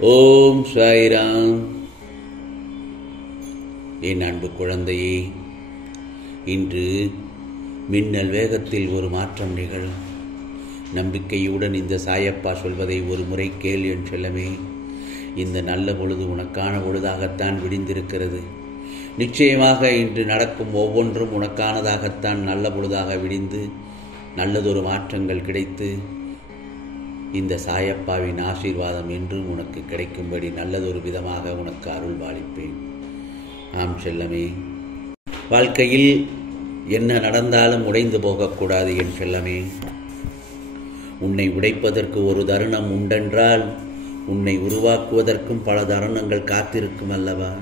ஓம் சாய்ராம். என் அன்பு குழந்தையே, இன்று மின்னல் வேகத்தில் ஒரு மாற்றம் நிகழும். நம்பிக்கையுடன் இந்த சாயப்பா சொல்வதை ஒரு முறை கேள் என் செல்லமே. இந்த நல்ல பொழுது உனக்கான பொழுதாகத்தான் விடிந்திருக்கிறது. நிச்சயமாக இன்று நடக்கும் ஒவ்வொன்றும் உனக்கானதாகத்தான் நல்ல பொழுதாக விடிந்து நல்லதொரு மாற்றங்கள் கிடைத்து இந்த சாயப்பாவின் ஆசீர்வாதம் என்றும் உனக்கு கிடைக்கும்படி நல்லதொரு விதமாக உனக்கு அருள் பாலிப்பேன். ஆம் செல்லமே, வாழ்க்கையில் என்ன நடந்தாலும் உடைந்து போகக்கூடாது என் செல்லமே. உன்னை உடைப்பதற்கு ஒரு தருணம் உண்டென்றால் உன்னை உருவாக்குவதற்கும் பல தருணங்கள் காத்திருக்கும் அல்லவா?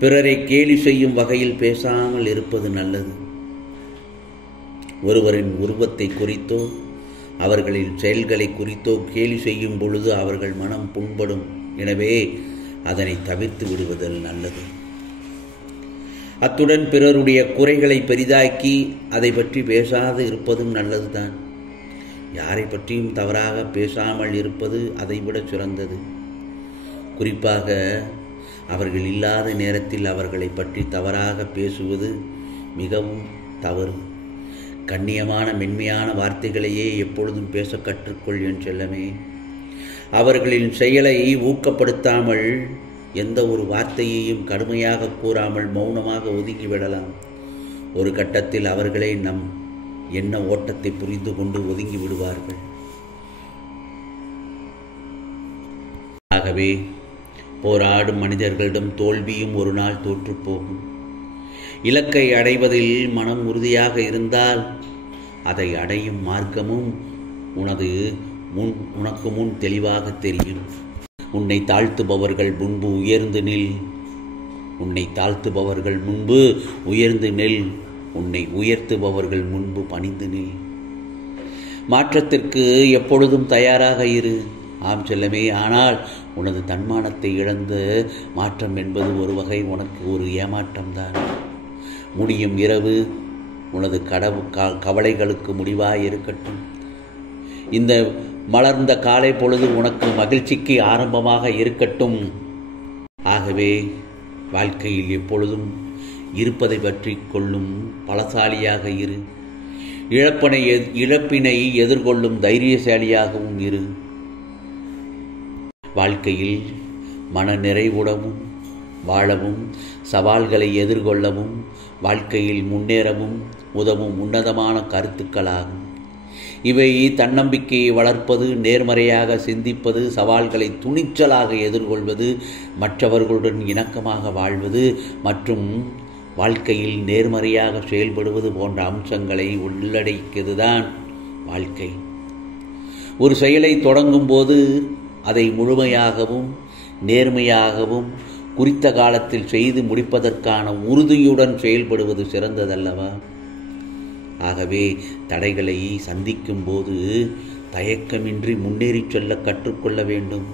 பிறரை கேலி செய்யும் வகையில் பேசாமல் இருப்பது நல்லது. ஒருவரின் உருவத்தை குறித்தோ அவர்களின் செயல்களை குறித்தோ கேலி செய்யும் பொழுது அவர்கள் மனம் புண்படும். எனவே அதனை தவிர்த்து விடுவதல் நல்லது. அத்துடன் பிறருடைய குறைகளை பெரிதாக்கி அதை பற்றி பேசாது இருப்பதும் நல்லதுதான். யாரை பற்றியும் தவறாக பேசாமல் இருப்பது அதைவிட சிறந்தது. குறிப்பாக அவர்கள் இல்லாத நேரத்தில் அவர்களை பற்றி தவறாக பேசுவது மிகவும் தவறு. கண்ணியமான மென்மையான வார்த்தைகளையே எப்பொழுதும் பேச கற்றுக்கொள் என் செல்லமே. அவர்களின் செயலை ஊக்கப்படுத்தாமல் எந்த ஒரு வார்த்தையையும் கடுமையாக கூறாமல் மௌனமாக ஒதுங்கிவிடலாம். ஒரு கட்டத்தில் அவர்களே நம் எண்ண ஓட்டத்தை புரிந்து கொண்டு ஒதுங்கி விடுவார்கள். ஆகவே போராடும் மனிதர்களிடம் தோல்வியும் ஒரு நாள் தோற்றுப்போகும். இலக்கை அடைவதில் மனம் உறுதியாக இருந்தால் அதை அடையும் மார்க்கமும் உனக்கு முன் தெளிவாக தெரியும். உன்னை தாழ்த்துபவர்கள் முன்பு உயர்ந்து நில். உன்னை தாழ்த்துபவர்கள் முன்பு உயர்ந்து நில். உன்னை உயர்த்துபவர்கள் முன்பு பணிந்து நில். மாற்றத்திற்கு எப்பொழுதும் தயாராக இரு. ஆம் செல்லமே. ஆனால் உனது தன்மானத்தை இழந்த மாற்றம் என்பது ஒரு வகை உனக்கு ஒரு ஏமாற்றம்தான். முடியும் இரவு உனது கவலைகளுக்கு முடிவாய் இருக்கட்டும். இந்த மலர்ந்த காலை பொழுது உனக்கு மகிழ்ச்சிக்கு ஆரம்பமாக இருக்கட்டும். ஆகவே வாழ்க்கையில் எப்பொழுதும் இருப்பதை பற்றி கொள்ளும் பலசாலியாக இரு. இழப்பினை எதிர்கொள்ளும் தைரியசாலியாகவும் இரு. வாழ்க்கையில் மன நிறைவுடவும் வாழவும் சவால்களை எதிர்கொள்ளவும் வாழ்க்கையில் முன்னேறவும் உதவும் உன்னதமான கருத்துக்களாகும். இவை தன்னம்பிக்கையை வளர்ப்பது, நேர்மறையாக சிந்திப்பது, சவால்களை துணிச்சலாக எதிர்கொள்வது, மற்றவர்களுடன் இணக்கமாக வாழ்வது மற்றும் வாழ்க்கையில் நேர்மறையாக செயல்படுவது போன்ற அம்சங்களை உள்ளடக்கியதுதான் வாழ்க்கை. ஒரு செயலை தொடங்கும் போது அதை முழுமையாகவும் நேர்மையாகவும் குறித்த காலத்தில் செய்து முடிப்பதற்கான உறுதியுடன் செயல்படுவது சிறந்ததல்லவா? ஆகவே தடைகளை சந்திக்கும் போது தயக்கமின்றி முன்னேறி செல்ல கற்றுக்கொள்ள வேண்டும்.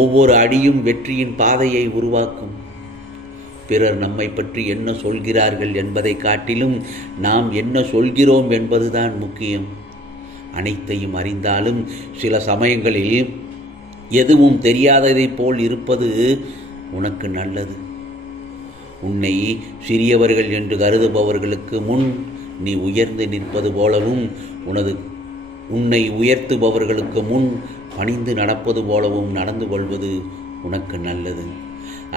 ஒவ்வொரு அடியும் வெற்றியின் பாதையை உருவாக்கும். பிறர் நம்மை பற்றி என்ன சொல்கிறார்கள் என்பதை காட்டிலும் நாம் என்ன சொல்கிறோம் என்பதுதான் முக்கியம். அனைத்தையும் அறிந்தாலும் சில சமயங்களில் எதுவும் தெரியாததை போல் இருப்பது உனக்கு நல்லது. உன்னை சிறியவர்கள் என்று கருதுபவர்களுக்கு முன் நீ உயர்ந்து நிற்பது போலவும் உன்னை உயர்த்துபவர்களுக்கு முன் பணிந்து நடப்பது போலவும் நடந்து கொள்வது உனக்கு நல்லது.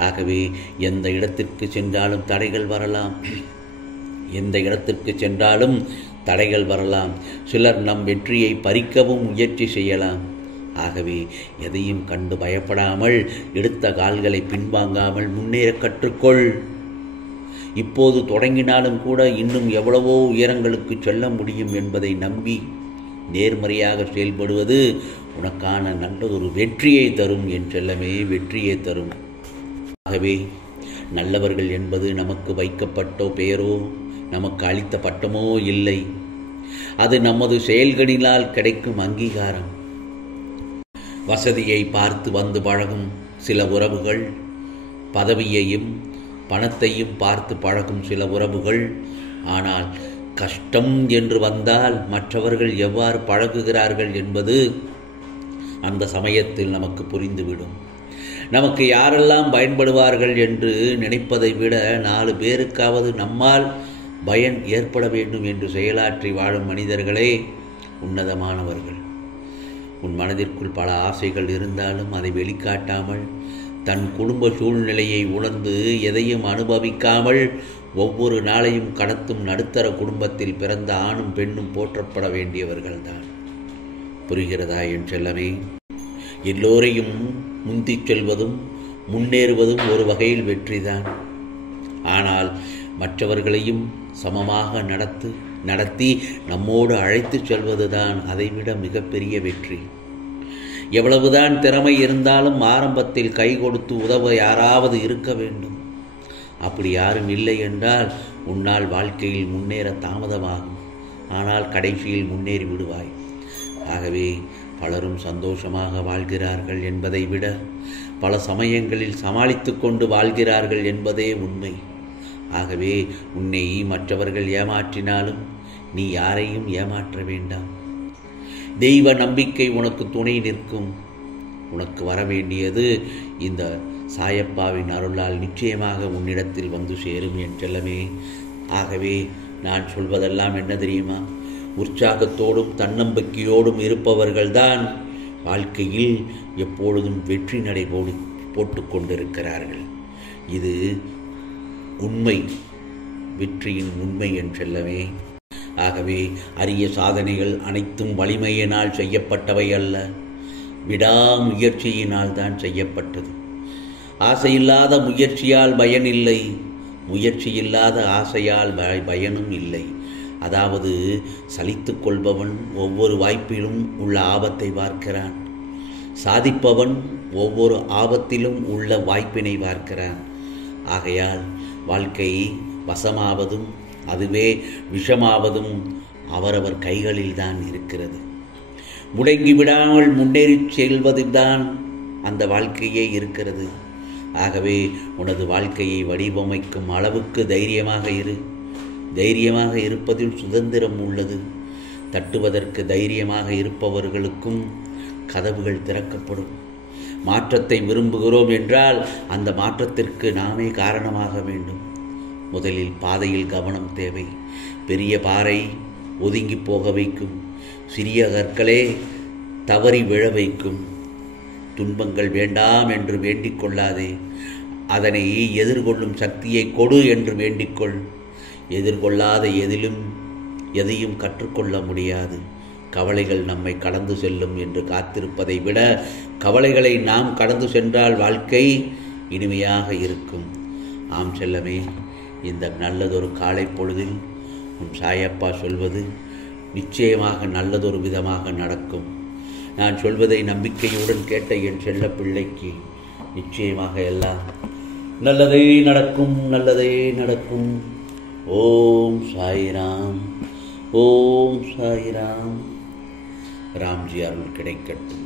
ஆகவே எந்த இடத்திற்கு சென்றாலும் தடைகள் வரலாம். எந்த இடத்திற்கு சென்றாலும் தடைகள் வரலாம். சிலர் நம் வெற்றியை பறிக்கவும் முயற்சி செய்யலாம். ஆகவே எதையும் கண்டு பயப்படாமல் எடுத்த கால்களை பின்வாங்காமல் முன்னேற கற்றுக்கொள். இப்போது தொடங்கினாலும் கூட இன்னும் எவ்வளவோ உயரங்களுக்கு செல்ல முடியும் என்பதை நம்பி நேர்மறையாக செயல்படுவது உனக்கான நல்லதொரு வெற்றியை தரும் என் செல்லமே, வெற்றியை தரும். ஆகவே நல்லவர்கள் என்பது நமக்கு வைக்கப்பட்ட பெயரோ நமக்கு அளித்த பட்டமோ இல்லை. அது நமது செயல்களினால் கிடைக்கும் அங்கீகாரம். வசதியை பார்த்து வந்து பழகும் சில உறவுகள், பதவியையும் பணத்தையும் பார்த்து பழகும் சில உறவுகள். ஆனால் கஷ்டம் என்று வந்தால் மற்றவர்கள் எவ்வாறு பழகுகிறார்கள் என்பது அந்த சமயத்தில் நமக்கு புரிந்துவிடும். நமக்கு யாரெல்லாம் பயன்படுவார்கள் என்று நினைப்பதை விட 4 பேருக்காவது நம்மால் பயன் ஏற்பட வேண்டும் என்று செயலாற்றி வாழும் மனிதர்களே உன்னதமானவர்கள். உன் மனதிற்குள் பல ஆசைகள் இருந்தாலும் அதை வெளிக்காட்டாமல், தன் குடும்ப சூழ்நிலையை உணர்ந்து எதையும் அனுபவிக்காமல் ஒவ்வொரு நாளையும் கடத்தும் நடுத்தர குடும்பத்தில் பிறந்த ஆணும் பெண்ணும் போற்றப்பட வேண்டியவர்கள்தான். புரிகிறதா என் செல்லமே? எல்லோரையும் முந்திச் செல்வதும் முன்னேறுவதும் ஒரு வகையில் வெற்றிதான். ஆனால் மற்றவர்களையும் சமமாக நடத்தி நம்மோடு அழைத்து செல்வதுதான் அதைவிட மிகப்பெரிய வெற்றி. எவ்வளவுதான் திறமை இருந்தாலும் ஆரம்பத்தில் கை கொடுத்து உதவ யாராவது இருக்க வேண்டும். அப்படி யாரும் இல்லை என்றால் உன்னால் வாழ்க்கையில் முன்னேற தாமதமாகும். ஆனால் கடைசியில் முன்னேறி விடுவாய். ஆகவே பலரும் சந்தோஷமாக வாழ்கிறார்கள் என்பதை விட பல சமயங்களில் சமாளித்து கொண்டு வாழ்கிறார்கள் என்பதே உண்மை. ஆகவே உன்னை மற்றவர்கள் ஏமாற்றினாலும் நீ யாரையும் ஏமாற்ற வேண்டாம். தெய்வ நம்பிக்கை உனக்கு துணை நிற்கும். உனக்கு வர வேண்டியது இந்த சாயப்பாவின் அருளால் நிச்சயமாக உன்னிடத்தில் வந்து சேரும் என் செல்லமே. ஆகவே நான் சொல்வதெல்லாம் என்ன தெரியுமா? உற்சாகத்தோடும் தன்னம்பிக்கையோடும் இருப்பவர்கள்தான் வாழ்க்கையில் எப்பொழுதும் வெற்றி நடை போட்டு கொண்டிருக்கிறார்கள். இது உண்மை, வெற்றியின் உண்மை என் செல்லமே. ஆகவே அரிய சாதனைகள் அனைத்தும் வலிமையினால் செய்யப்பட்டவை அல்ல, விடாமுயற்சியினால் தான் செய்யப்பட்டது. ஆசையில்லாத முயற்சியால் பயனில்லை, முயற்சியில்லாத ஆசையால் பயனும் இல்லை. அதாவது சலித்து கொள்பவன் ஒவ்வொரு வாய்ப்பிலும் உள்ள ஆபத்தை பார்க்கிறான். சாதிப்பவன் ஒவ்வொரு ஆபத்திலும் உள்ள வாய்ப்பினை பார்க்கிறான். ஆகையால் வாழ்க்கை வசமாவதும் அதுவே விஷமாவதும் அவரவர் கைகளில்தான் இருக்கிறது. முடங்கி விடாமல் முன்னேறி செல்வதில்தான் அந்த வாழ்க்கையே இருக்கிறது. ஆகவே உனது வாழ்க்கையை வடிவமைக்கும் அளவுக்கு தைரியமாக இரு. தைரியமாக இருப்பதில் சுதந்திரம் உள்ளது. தட்டுவதற்கு தைரியமாக இருப்பவர்களுக்கும் கதவுகள் திறக்கப்படும். மாற்றத்தை விரும்புகிறோம் என்றால் அந்த மாற்றத்திற்கு நாமே காரணமாக வேண்டும். முதலில் பாதையில் கவனம் தேவை. பெரிய பாறை ஒதுங்கி போக வைக்கும், சிறிய கற்களே தவறி விழ வைக்கும். துன்பங்கள் வேண்டாம் என்று வேண்டிக் கொள்ளாதே, அதனை எதிர்கொள்ளும் சக்தியை கொடு என்று வேண்டிக்கொள். எதிர்கொள்ளாத எதையும் கற்றுக்கொள்ள முடியாது. கவலைகள் நம்மை கடந்து செல்லும் என்று காத்திருப்பதை விட கவலைகளை நாம் கடந்து சென்றால் வாழ்க்கை இனிமையாக இருக்கும். ஆம் செல்லமே, இந்த நல்லதொரு காலை பொழுதில் உன் சாயப்பா சொல்வது நிச்சயமாக நல்லதொரு விதமாக நடக்கும். நான் சொல்வதை நம்பிக்கையுடன் கேட்ட என் செல்ல பிள்ளைக்கு நிச்சயமாக எல்லாம் நல்லதே நடக்கும், நல்லதே நடக்கும். ஓம் சாய்ராம், ஓம் சாய்ராம். ராம்ஜி அருள் கிடைக்கட்டும்.